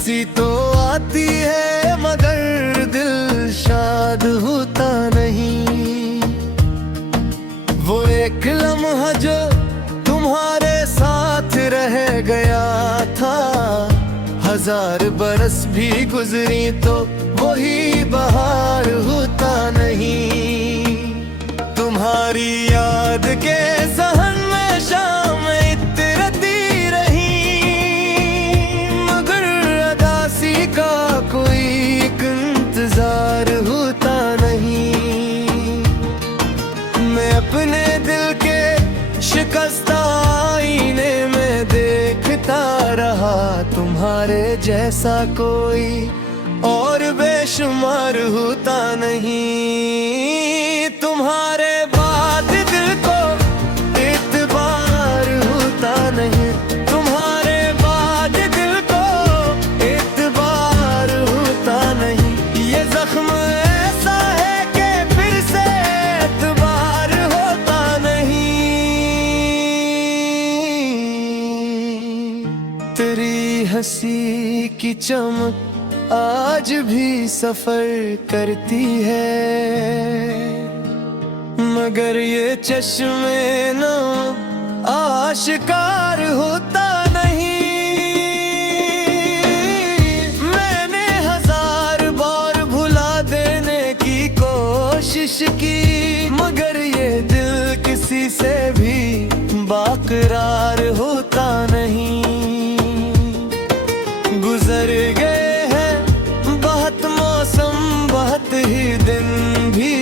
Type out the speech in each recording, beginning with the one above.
हंसी तो आती है मगर दिल शाद होता नहीं। वो एक लम्हा जो तुम्हारे साथ रह गया था, 1000 बरस भी गुजरी तो वही बहार होता नहीं। तुम्हारी याद के सहन में शाम इतरती रही, मगर अदासी का कोई इंतजार होता नहीं। मैं अपने दिल के शिकस्ता आईने में देखता रहा, तुम्हारे जैसा कोई और बेशुमार होता नहीं। तुम्हारे बाद दिल को एतबार होता नहीं, तुम्हारे बाद दिल को एतबार होता नहीं। ये जख्म ऐसा है कि फिर से एतबार होता नहीं। तेरी हंसी की चमक आज भी सफर करती है, मगर ये चश्मे न आशिकार होता नहीं। मैंने 1000 बार भुला देने की कोशिश की, मगर ये दिल किसी से भी बाकरार होता नहीं। गुजर गए बहुत ही दिन भी,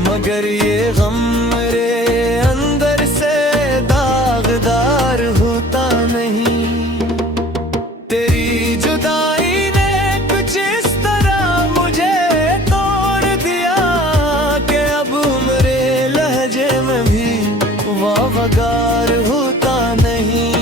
मगर ये गम मेरे अंदर से दागदार होता नहीं। तेरी जुदाई ने कुछ इस तरह मुझे तोड़ दिया कि अब मेरे लहजे में भी वगार होता नहीं।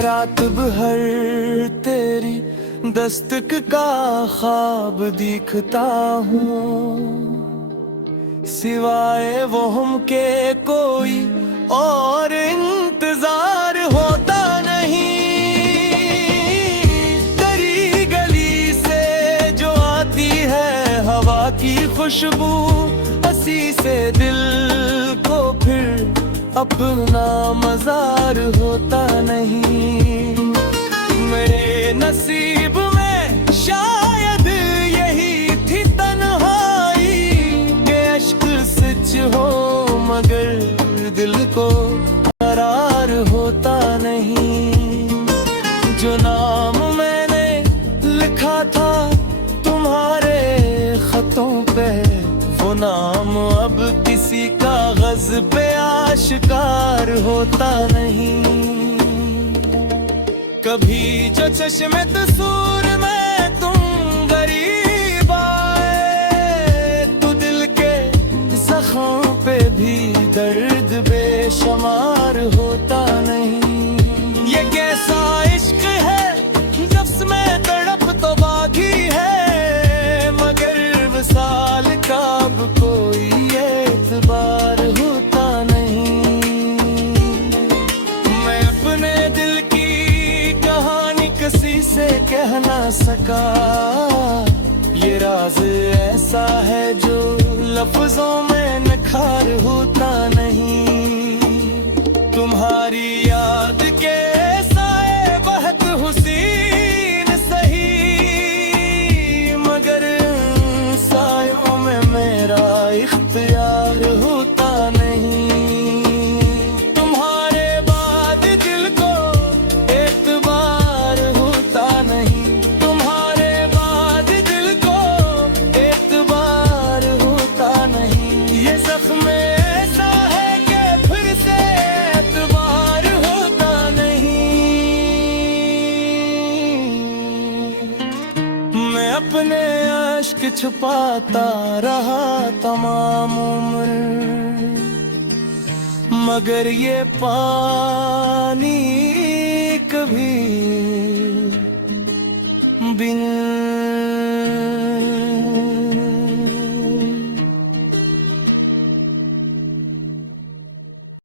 रात भर तेरी दस्तक का ख्वाब दिखता हूँ, सिवाय वहम के कोई और इंतजार होता नहीं। तेरी गली से जो आती है हवा की खुशबू, हंसी से दिल को फिर अपना मजार होता नहीं। मेरे नसीब में शायद यही थी तन्हाई के अश्क सच हो, मगर दिल को करार होता नहीं। जो नाम मैंने लिखा था तुम्हारे खतों पे, वो नाम अब किसी कागज पे आशिकार होता नहीं। कभी जो चश्मे तसूर में तुम गरीब आए, तो दिल के जख्म पे भी दर्द बेशुमार होता नहीं। ये कैसा इश्क है जब में तड़प तो बाकी है, मगर विसाल का अब कोई एतबार होता नहीं। मैं अपने दिल की कहानी किसी से कह ना सका, ये राज ऐसा है जो लफ्जों में निखार होता नहीं। तुम्हारी याद के साए बहुत हुसीन सही, मगर सायों में मेरा इख्तियार होता नहीं। तुम्हारे बाद दिल को एतबार होता नहीं, अपने अश्क छुपाता रहा तमाम उम्र, मगर ये पानी कभी बिन